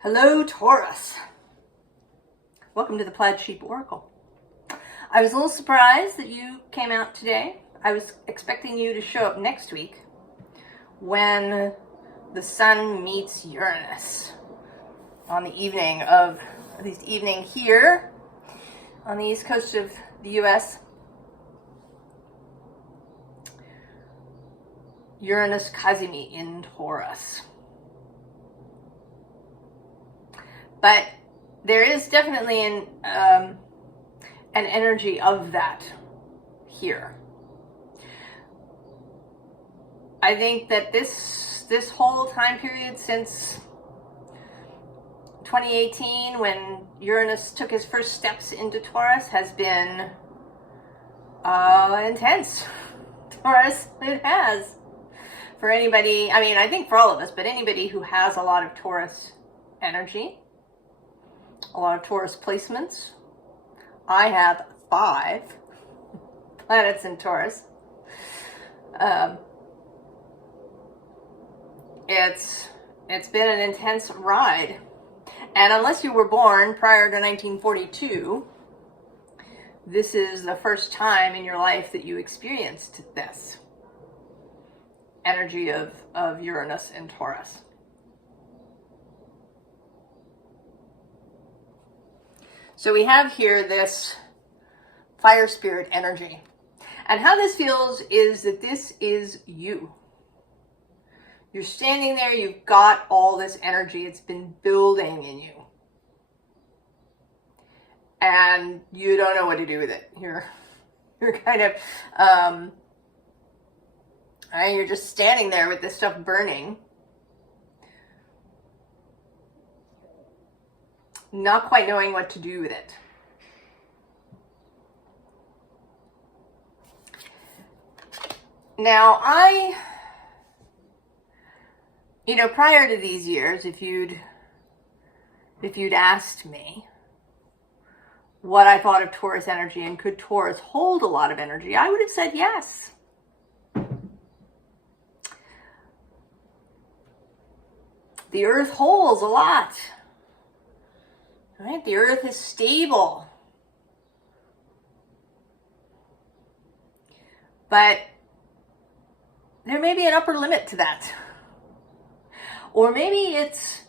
Hello, Taurus. Welcome to the Plaid Sheep Oracle. I was a little surprised that you came out today. I was expecting you to show up next week when the Sun meets Uranus on the evening of, at least evening here on the east coast of the US. Uranus Kazimi in Taurus. But there is definitely an energy of that here. I think that this whole time period since 2018, when Uranus took his first steps into Taurus, has been intense. Taurus, it has. For anybody, I mean, I think for all of us, but anybody who has a lot of Taurus energy, a lot of Taurus placements. I have 5 planets in Taurus. It's been an intense ride. And unless you were born prior to 1942, this is the first time in your life that you experienced this energy of Uranus in Taurus. So we have here this fire spirit energy. And how this feels is that this is you. You're standing there, you've got all this energy, it's been building in you. And you don't know what to do with it. You're kind of, you're just standing there with this stuff burning. Not quite knowing what to do with it. Now, prior to these years, if you'd asked me what I thought of Taurus energy and could Taurus hold a lot of energy, I would have said yes. The Earth holds a lot. Right? The Earth is stable. But there may be an upper limit to that. Or maybe it's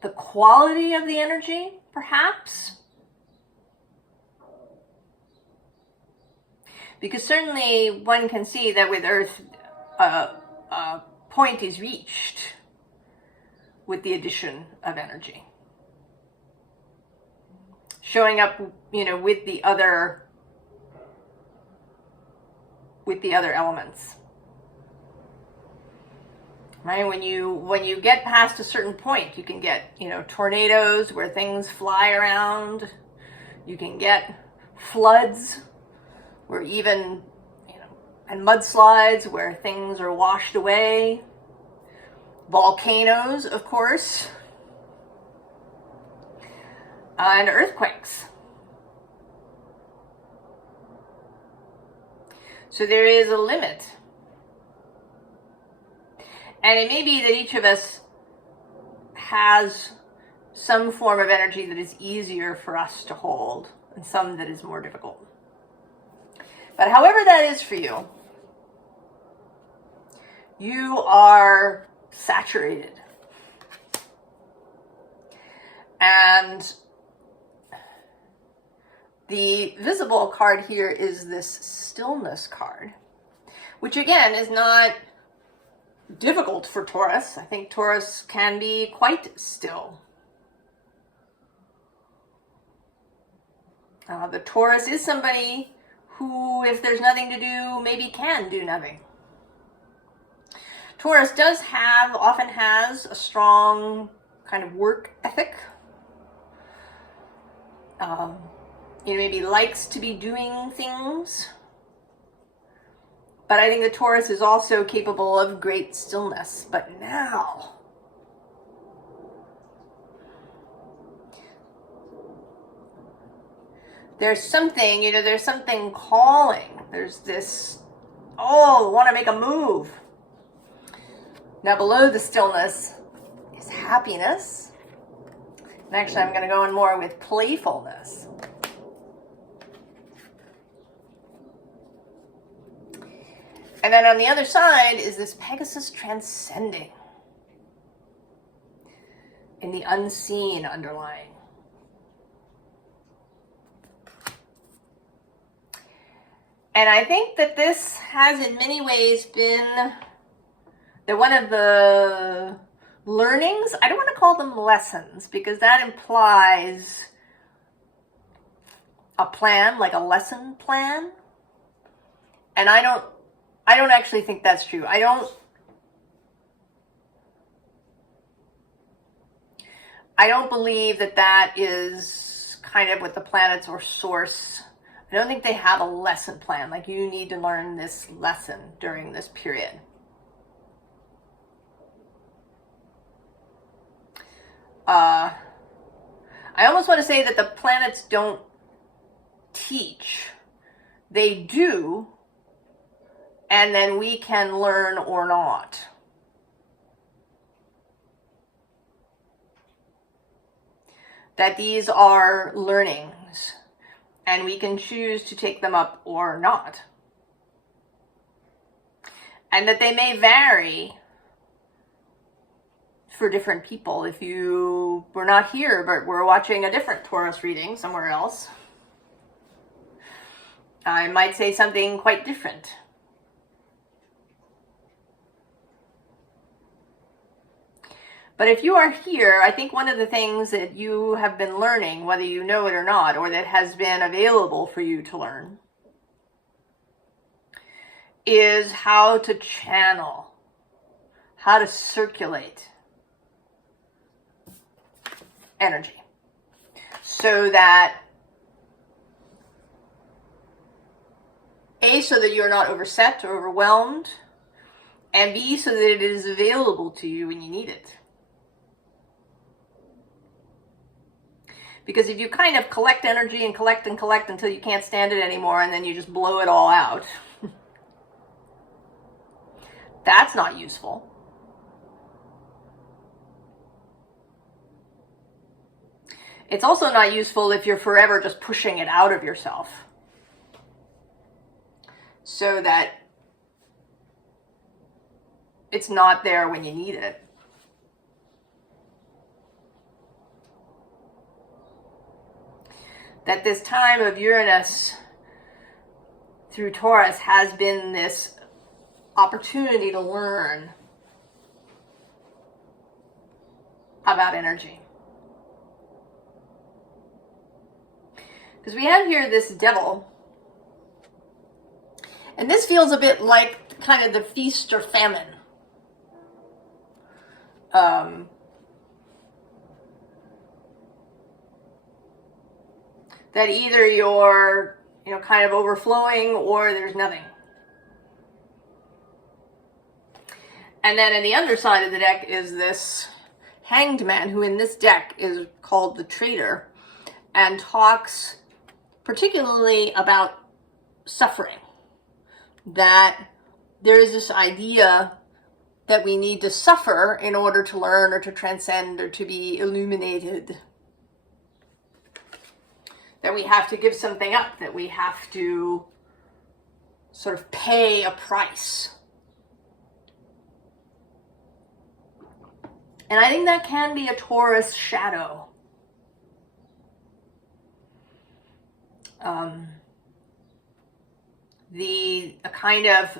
the quality of the energy, perhaps. Because certainly one can see that with Earth, a point is reached with the addition of energy. Showing up, with the other elements. Right? When you get past a certain point, you can get, tornadoes where things fly around. You can get floods where even, and mudslides where things are washed away. Volcanoes, of course. And earthquakes. So there is a limit. And it may be that each of us has some form of energy that is easier for us to hold and some that is more difficult. But however that is for you, you are saturated. And the visible card here is this stillness card, which again is not difficult for Taurus. I think Taurus can be quite still. The Taurus is somebody who, if there's nothing to do, maybe can do nothing. Taurus often has a strong kind of work ethic. Maybe likes to be doing things. But I think the Taurus is also capable of great stillness. But now, there's something, there's something calling. There's this, want to make a move. Now below the stillness is happiness. And actually, I'm going to go in more with playfulness. And then on the other side is this Pegasus transcending in the unseen underlying. And I think that this has in many ways been one of the learnings. I don't want to call them lessons because that implies a plan, like a lesson plan. And I don't actually think that's true. I don't believe that that is kind of what the planets or source. I don't think they have a lesson plan. Like, you need to learn this lesson during this period. I almost want to say that the planets don't teach. They do, and then we can learn or not. That these are learnings, and we can choose to take them up or not. And that they may vary for different people. If you were not here, but we're watching a different Taurus reading somewhere else, I might say something quite different. But if you are here, I think one of the things that you have been learning, whether you know it or not, or that has been available for you to learn, is how to channel, how to circulate energy so that A, so that you're not overset or overwhelmed, and B, so that it is available to you when you need it. Because if you kind of collect energy and collect until you can't stand it anymore, and then you just blow it all out, that's not useful. It's also not useful if you're forever just pushing it out of yourself, so that it's not there when you need it. That this time of Uranus through Taurus has been this opportunity to learn about energy. Because we have here this devil, and this feels a bit like kind of the feast or famine. That either you're, kind of overflowing or there's nothing. And then in the underside of the deck is this Hanged Man, who in this deck is called the Traitor, and talks particularly about suffering. That there is this idea that we need to suffer in order to learn or to transcend or to be illuminated. That we have to give something up, that we have to sort of pay a price. And I think that can be a Taurus shadow. A kind of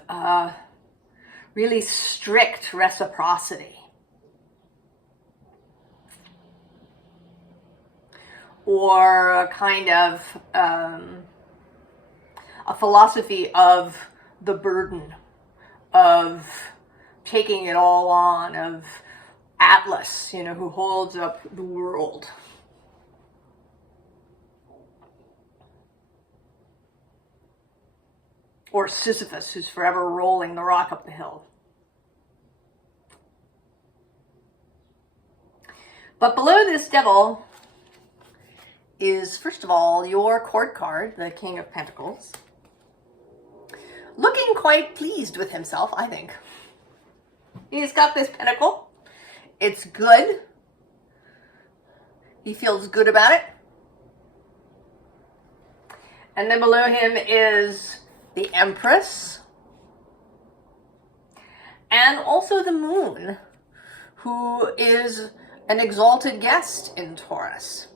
really strict reciprocity. Or a kind of a philosophy of the burden, of taking it all on, of Atlas, who holds up the world. Or Sisyphus, who's forever rolling the rock up the hill. But below this devil is, first of all, your court card, the King of Pentacles, looking quite pleased with himself, I think. He's got this pentacle. It's good. He feels good about it. And then below him is the Empress. And also the Moon, who is an exalted guest in Taurus.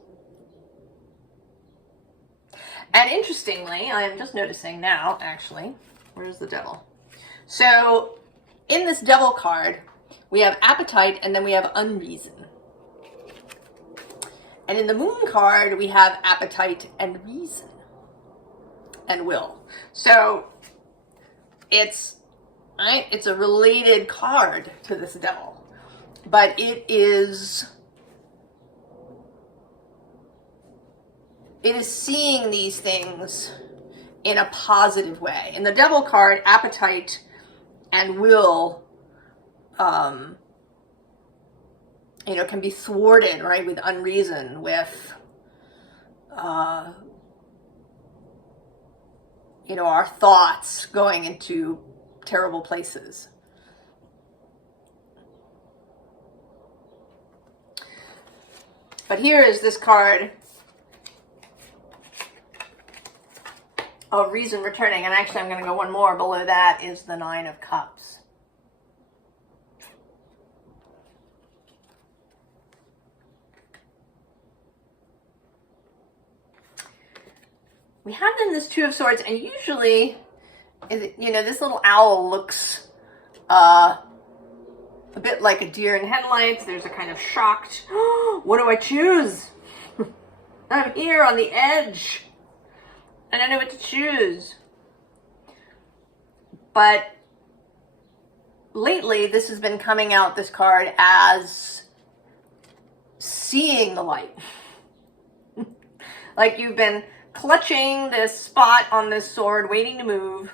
And interestingly, I am just noticing now, actually, where's the Devil? So in this Devil card, we have appetite and then we have unreason. And in the Moon card, we have appetite and reason and will. So it's a related card to this Devil, but it is seeing these things in a positive way. In the Devil card, appetite and will, can be thwarted, right, with unreason, with, our thoughts going into terrible places. But here is this card of reason returning, and actually I'm going to go one more below that is the Nine of Cups. We have then this Two of Swords, and usually, this little owl looks a bit like a deer in headlights. There's a kind of shocked, what do I choose? I'm here on the edge. I don't know what to choose. But lately, this has been coming out, this card, as seeing the light. Like you've been clutching this spot on this sword, waiting to move.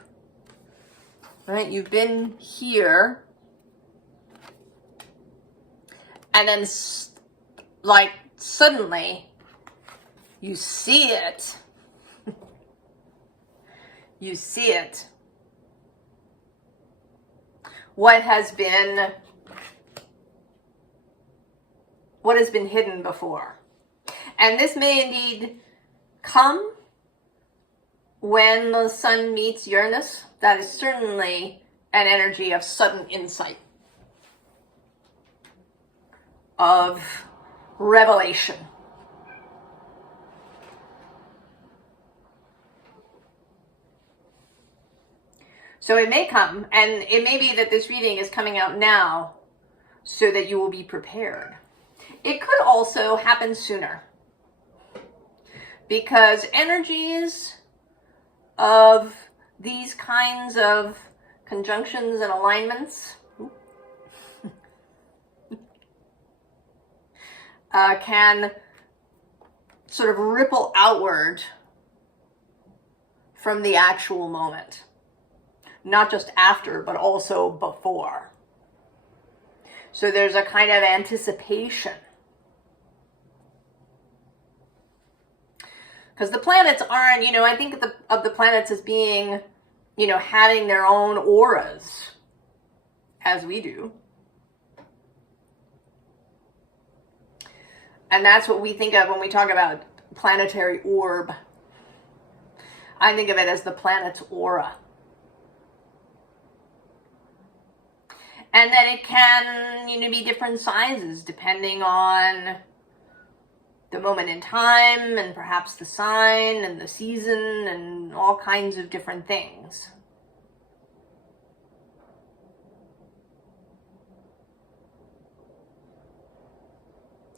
Right? You've been here. And then, like, suddenly, you see it. You see it. What has been hidden before. And this may indeed come when the sun meets Uranus. That is certainly an energy of sudden insight, of revelation. So it may come, and it may be that this reading is coming out now so that you will be prepared. It could also happen sooner, because energies of these kinds of conjunctions and alignments can sort of ripple outward from the actual moment. Not just after, but also before. So there's a kind of anticipation. Because the planets aren't, I think of the planets as being, having their own auras, as we do. And that's what we think of when we talk about planetary orb. I think of it as the planet's aura. And then it can, be different sizes depending on the moment in time and perhaps the sign and the season and all kinds of different things.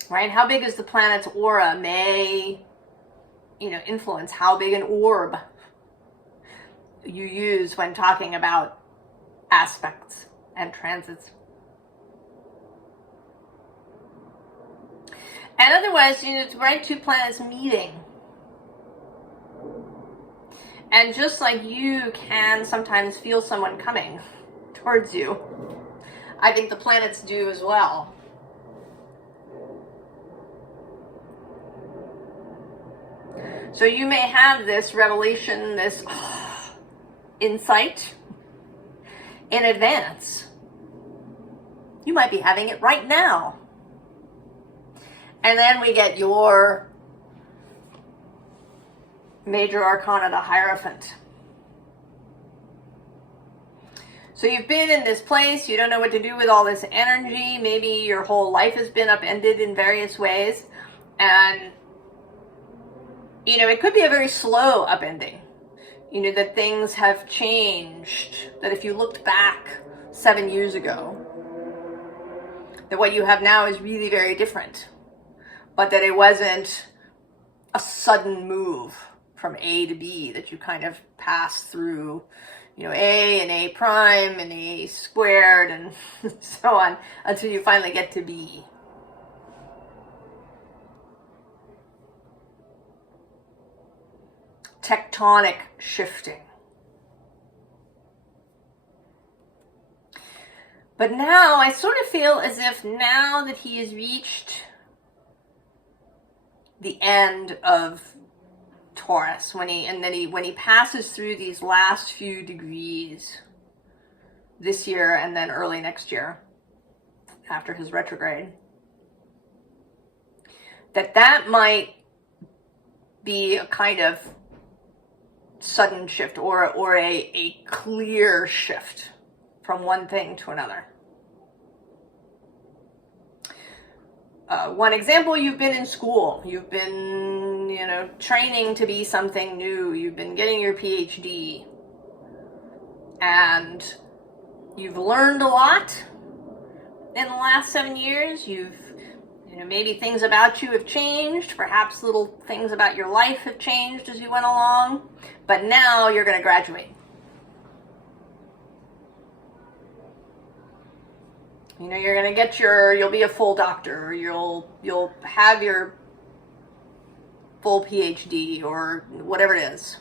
Right? How big is the planet's aura may, influence how big an orb you use when talking about aspects and transits. And otherwise, it's right, two planets meeting. And just like you can sometimes feel someone coming towards you, I think the planets do as well. So you may have this revelation, this insight in advance. You might be having it right now. And then we get your major arcana, the Hierophant. So you've been in this place, you don't know what to do with all this energy, maybe your whole life has been upended in various ways, and, you know, it could be a very slow upending. You know, that things have changed, that if you looked back 7 years ago, that what you have now is really very different, but that it wasn't a sudden move from A to B, that you kind of pass through, you know, A and A prime and A squared and so on until you finally get to B. Tectonic shifting. But now I sort of feel as if now that he has reached the end of Taurus, when he passes through these last few degrees this year and then early next year after his retrograde, that might be a kind of sudden shift or a clear shift from one thing to another. One example, you've been in school, you've been, you know, training to be something new, you've been getting your PhD, and you've learned a lot in the last 7 years. You know, maybe things about you have changed, perhaps little things about your life have changed as you went along, but now you're going to graduate. You know, you're going to get you'll be a full doctor, you'll have your full PhD or whatever it is.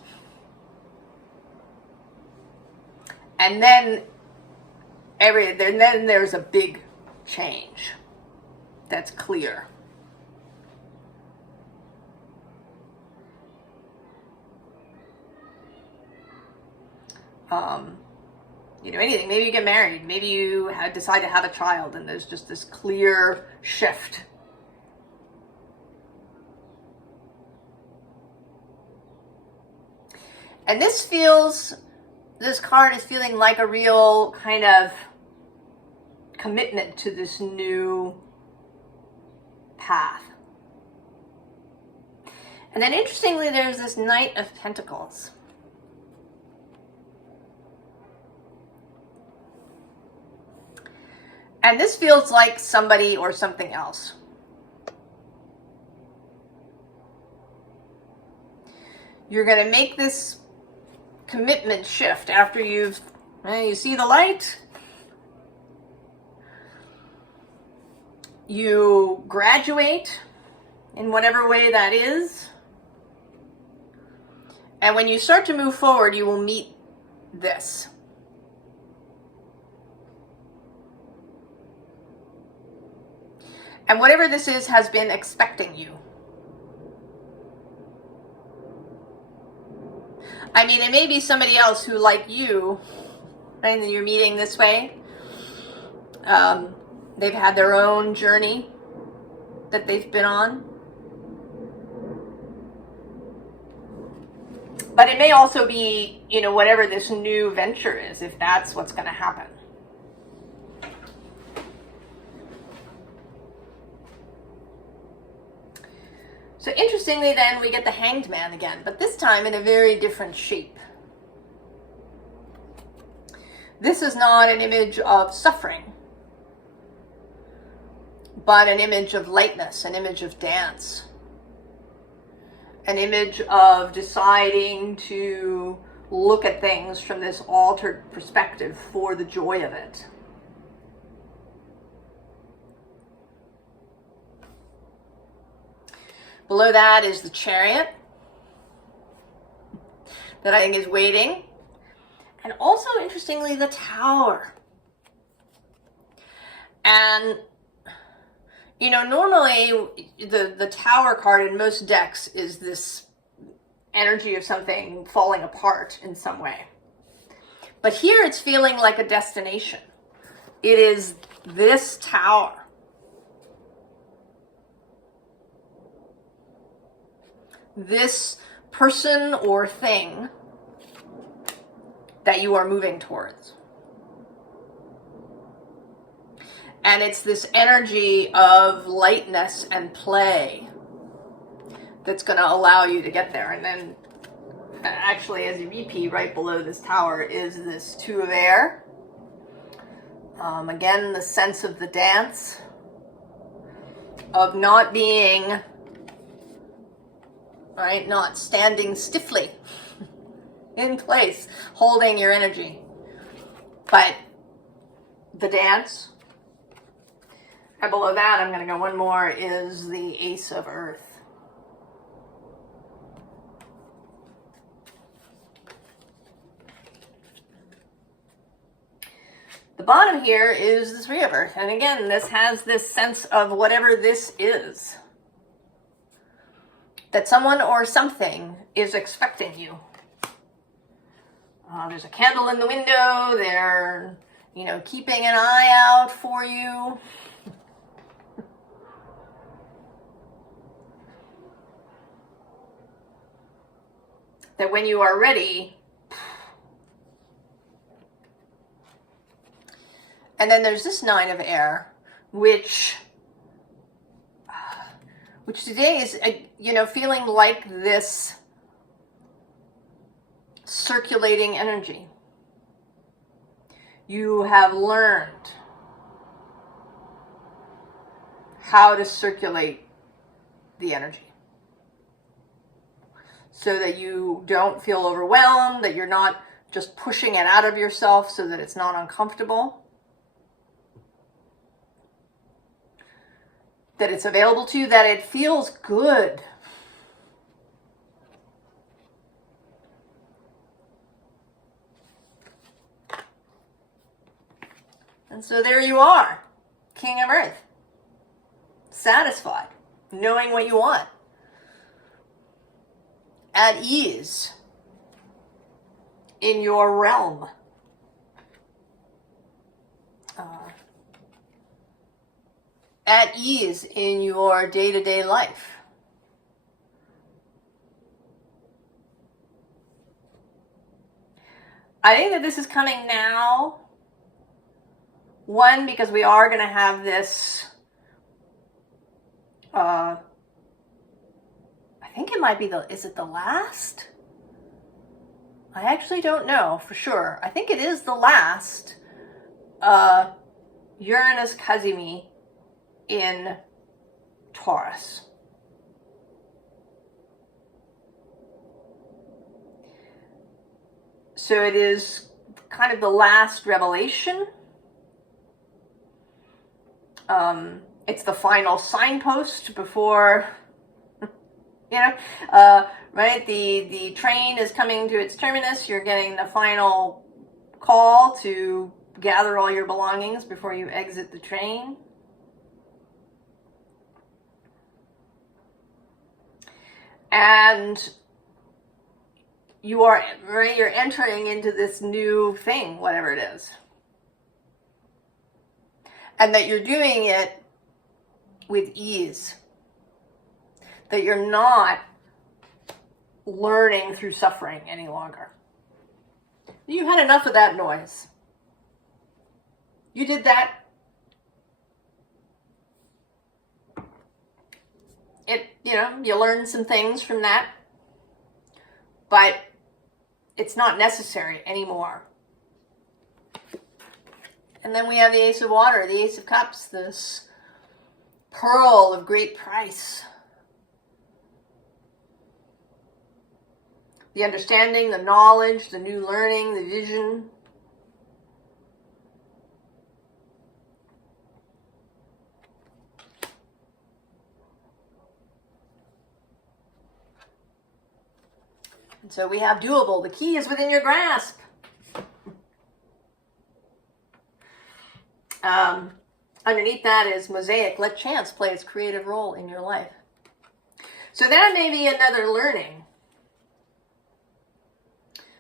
And then then there's a big change that's clear. You know, anything. Maybe you get married. Maybe you decide to have a child, and there's just this clear shift. And this card is feeling like a real kind of commitment to this new path. And then interestingly, there's this Knight of Pentacles. And this feels like somebody or something else. You're going to make this commitment shift after you see the light. You graduate in whatever way that is. And when you start to move forward, you will meet this. And whatever this is has been expecting you. I mean, it may be somebody else who, like you, right, that you're meeting this way. They've had their own journey that they've been on. But it may also be, you know, whatever this new venture is, if that's what's going to happen. So interestingly then, we get the Hanged Man again, but this time in a very different shape. This is not an image of suffering, but an image of lightness, an image of dance, an image of deciding to look at things from this altered perspective for the joy of it. Below that is the Chariot that I think is waiting. And also, interestingly, the Tower. And, you know, normally the Tower card in most decks is this energy of something falling apart in some way. But here it's feeling like a destination. It is this tower this person or thing that you are moving towards. And it's this energy of lightness and play that's going to allow you to get there. And then actually, as you repeat, right below this tower is this Two of Air. Again, the sense of the dance, of not being, right, not standing stiffly in place, holding your energy, but the dance. And below that, I'm going to go one more, is the Ace of Earth. The bottom here is the Three of Earth. And again, this has this sense of whatever this is, that someone or something is expecting you. There's a candle in the window. They're, keeping an eye out for you. That when you are ready. And then there's this Nine of Air, which today is, feeling like this circulating energy. You have learned how to circulate the energy so that you don't feel overwhelmed, that you're not just pushing it out of yourself so that it's not uncomfortable. That it's available to you, that it feels good. And so there you are, King of Earth, satisfied, knowing what you want, at ease in your realm. At ease in your day-to-day life. I think that this is coming now. One, because we are going to have this, I think it might be is it the last? I actually don't know for sure. I think it is the last Uranus Kazimi in Taurus. So it is kind of the last revelation. It's the final signpost before, right? The train is coming to its terminus. You're getting the final call to gather all your belongings before you exit the train. And you're entering into this new thing, whatever it is. And that you're doing it with ease. That you're not learning through suffering any longer. You've had enough of that noise. You did that. You learned some things from that, but it's not necessary anymore. And then we have the Ace of Water, the Ace of Cups, this pearl of great price. The understanding, the knowledge, the new learning, the vision. And so we have doable. The key is within your grasp. Underneath that is mosaic. Let chance play its creative role in your life. So that may be another learning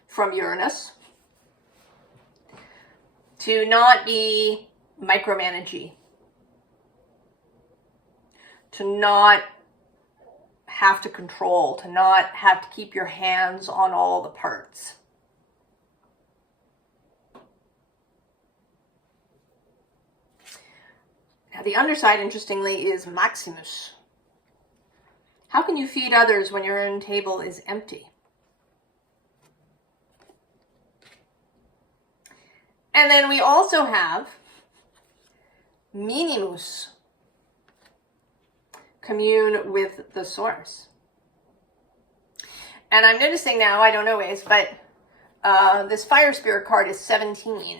from Uranus. To not be micromanagey. To not have to control, to not have to keep your hands on all the parts. Now the underside, interestingly, is Maximus. How can you feed others when your own table is empty? And then we also have Minimus. Commune with the source. And I'm noticing now, I don't always, but this Fire Spirit card is 17,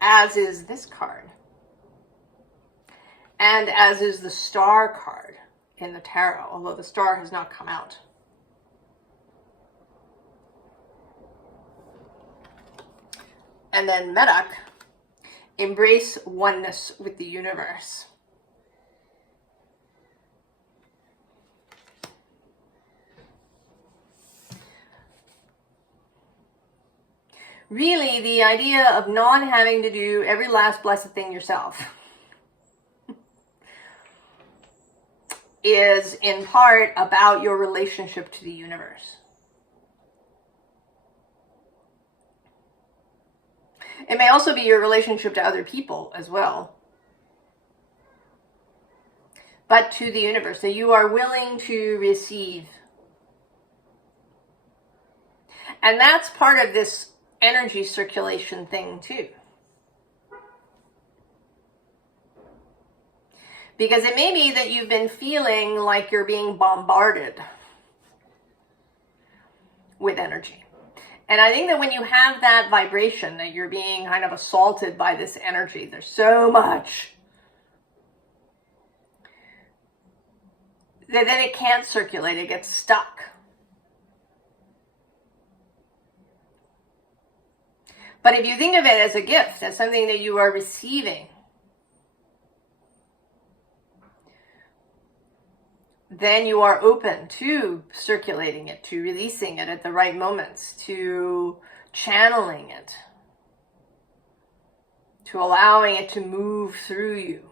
as is this card, and as is the Star card in the tarot, although the Star has not come out. And then Magick, embrace oneness with the universe. Really, the idea of not having to do every last blessed thing yourself is in part about your relationship to the universe. It may also be your relationship to other people as well, but to the universe, that you are willing to receive. And that's part of this energy circulation thing too. Because it may be that you've been feeling like you're being bombarded with energy. And I think that when you have that vibration, that you're being kind of assaulted by this energy, there's so much, that then it can't circulate, it gets stuck. But if you think of it as a gift, as something that you are receiving, then you are open to circulating it, to releasing it at the right moments, to channeling it, to allowing it to move through you.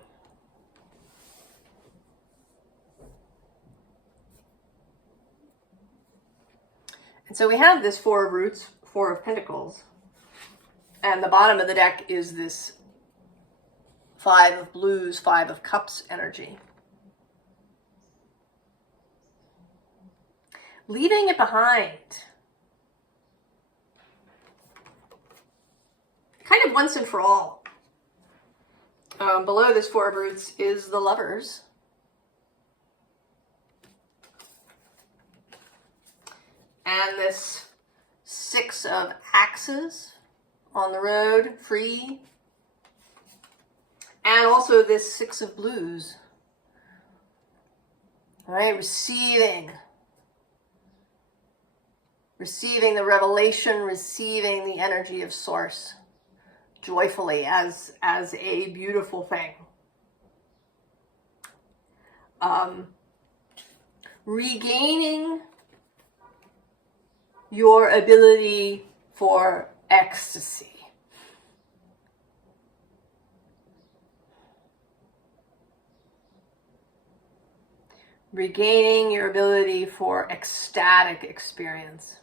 And so we have this Four of Roots, Four of Pentacles. And the bottom of the deck is this Five of Blues, Five of Cups energy. Leaving it behind. Kind of once and for all. Below this Four of Roots is the Lovers. And this Six of Axes. On the road, free. And also this Six of Blues. All right, receiving the revelation, receiving the energy of Source joyfully as a beautiful thing. Regaining your ability for ecstasy. Regaining your ability for ecstatic experience.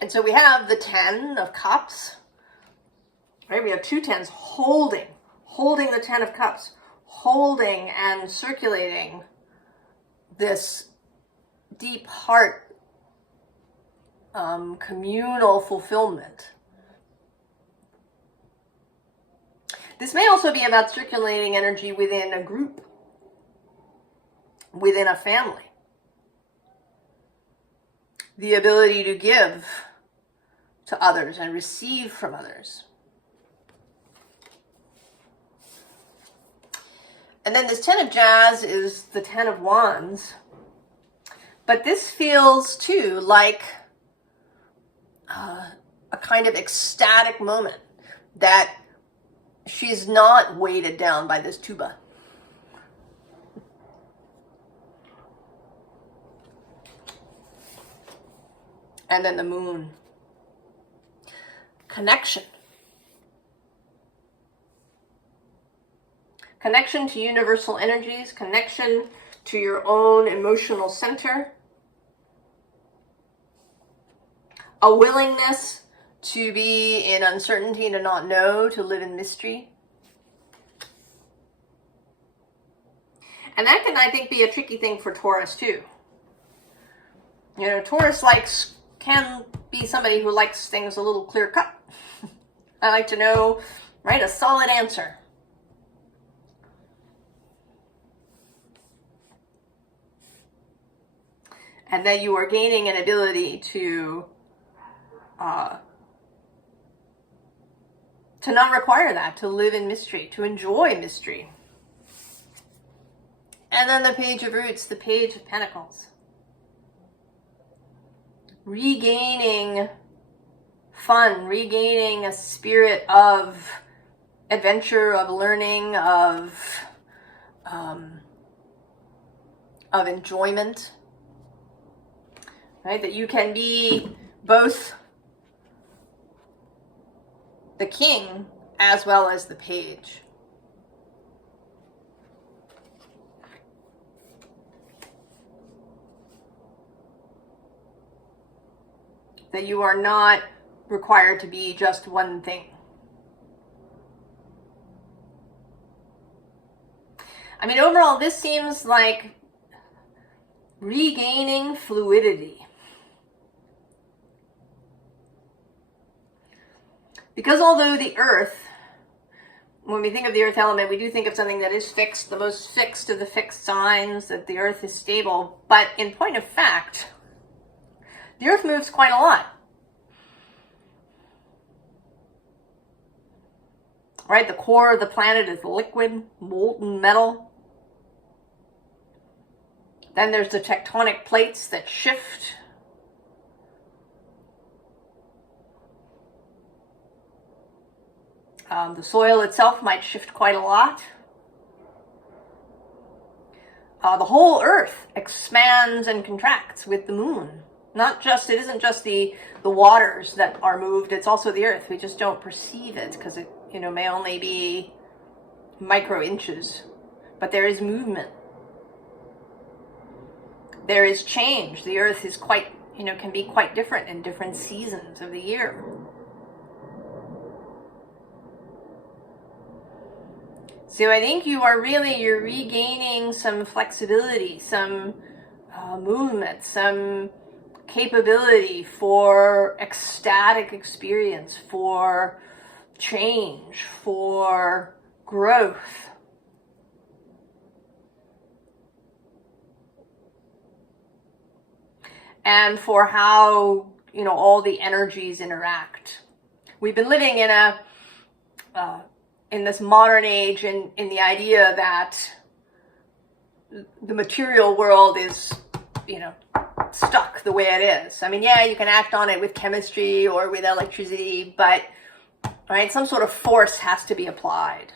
And so we have the 10 of Cups. Right? We have two tens holding the 10 of Cups. Holding and circulating this deep heart communal fulfillment. This may also be about circulating energy within a group, within a family. The ability to give to others and receive from others. And then this 10 of Jazz is the 10 of Wands. But this feels too like a kind of ecstatic moment, that she's not weighted down by this tuba. And then the Moon. Connection. connection to universal energies, connection to your own emotional center, a willingness to be in uncertainty, to not know, to live in mystery. And that can, I think, be a tricky thing for Taurus too. You know, Taurus can be somebody who likes things a little clear cut. I like to know, right, a solid answer. And that you are gaining an ability to not require that, to live in mystery, to enjoy mystery. And then the Page of Roots, the Page of Pentacles. Regaining fun, regaining a spirit of adventure, of learning, of enjoyment. Right? That you can be both the king as well as the page. That you are not required to be just one thing. I mean, overall, this seems like regaining fluidity. Because although the earth, when we think of the earth element, we do think of something that is fixed, the most fixed of the fixed signs, that the earth is stable. But in point of fact, the earth moves quite a lot. Right? The core of the planet is liquid, molten metal. Then there's the tectonic plates that shift. The soil itself might shift quite a lot. The whole earth expands and contracts with the moon. It isn't just the waters that are moved, it's also the earth. We just don't perceive it because it, may only be micro inches. But there is movement. There is change. The earth is can be quite different in different seasons of the year. So I think you're regaining some flexibility, some movement, some capability for ecstatic experience, for change, for growth. And for how, all the energies interact. We've been living in this modern age in the idea that the material world is, stuck the way it is. I mean, yeah, you can act on it with chemistry or with electricity, but, right, some sort of force has to be applied.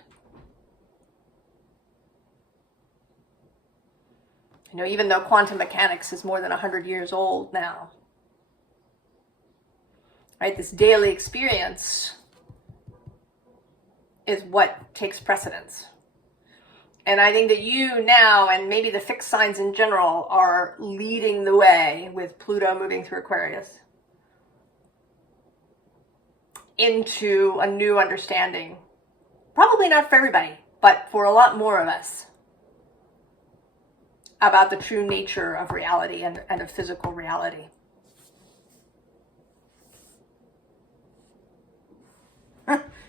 Even though quantum mechanics is more than 100 years old now. Right, this daily experience is what takes precedence. And I think that you now, and maybe the fixed signs in general, are leading the way with Pluto moving through Aquarius into a new understanding. Probably not for everybody, but for a lot more of us, about the true nature of reality and of physical reality.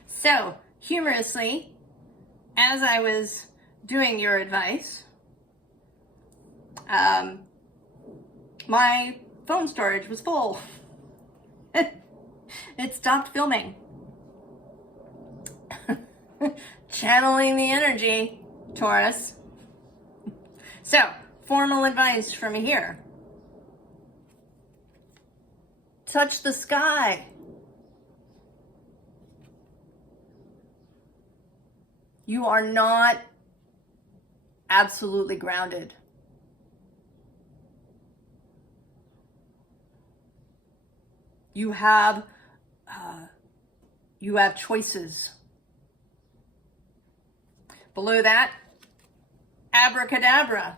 So, humorously, as I was doing your advice, my phone storage was full. It stopped filming. Channeling the energy, Taurus. So, formal advice from here. Touch the sky. You are not absolutely grounded. You have choices. Below that, abracadabra.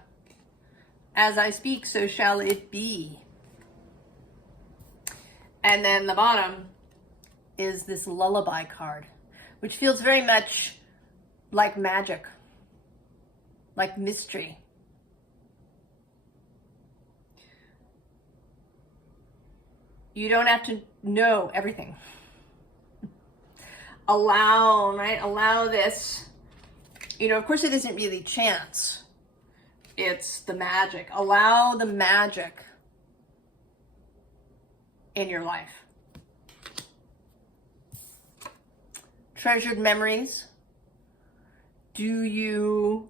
As I speak, so shall it be. And then the bottom is this lullaby card, which feels very much like magic, like mystery. You don't have to know everything. Allow, right? Allow this. You know, of course, it isn't really chance. It's the magic. Allow the magic in your life. Treasured memories. Do you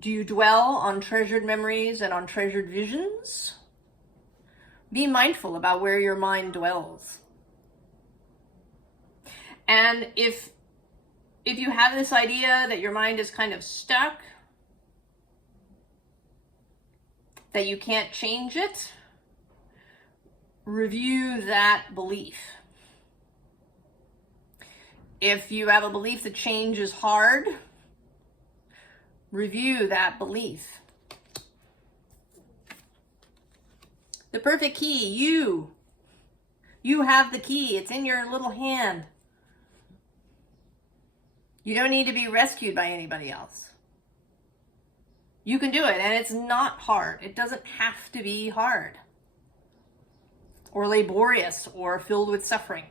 dwell on treasured memories and on treasured visions? Be mindful about where your mind dwells. And if you have this idea that your mind is kind of stuck, that you can't change it, review that belief. If you have a belief that change is hard, review that belief. The perfect key, you. You have the key. It's in your little hand. You don't need to be rescued by anybody else. You can do it, and it's not hard. It doesn't have to be hard or laborious or filled with suffering.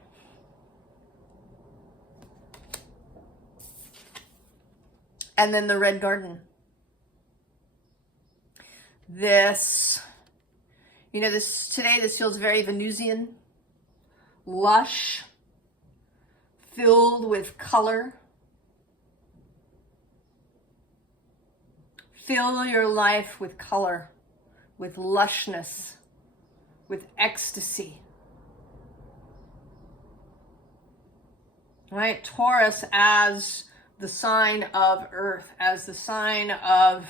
And then the red garden. This feels very Venusian, lush, filled with color. Fill your life with color, with lushness, with ecstasy. Right? Taurus as the sign of earth, as the sign of,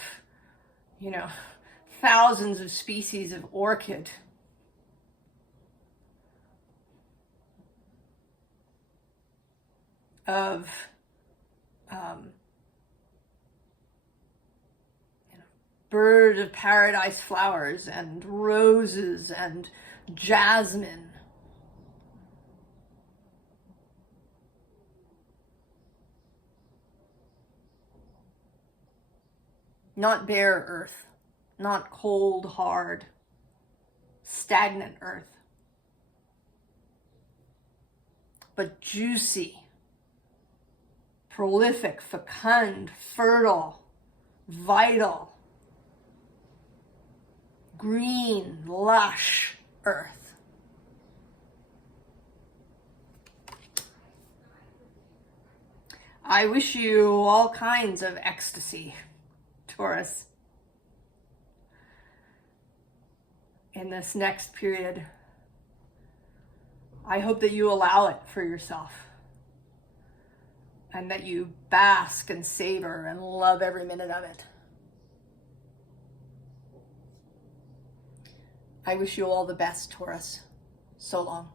thousands of species of orchid. Of bird of paradise flowers and roses and jasmine. Not bare earth, not cold, hard, stagnant earth, but juicy, prolific, fecund, fertile, vital, green, lush earth. I wish you all kinds of ecstasy, Taurus, in this next period. I hope that you allow it for yourself and that you bask and savor and love every minute of it. I wish you all the best, Taurus. So long.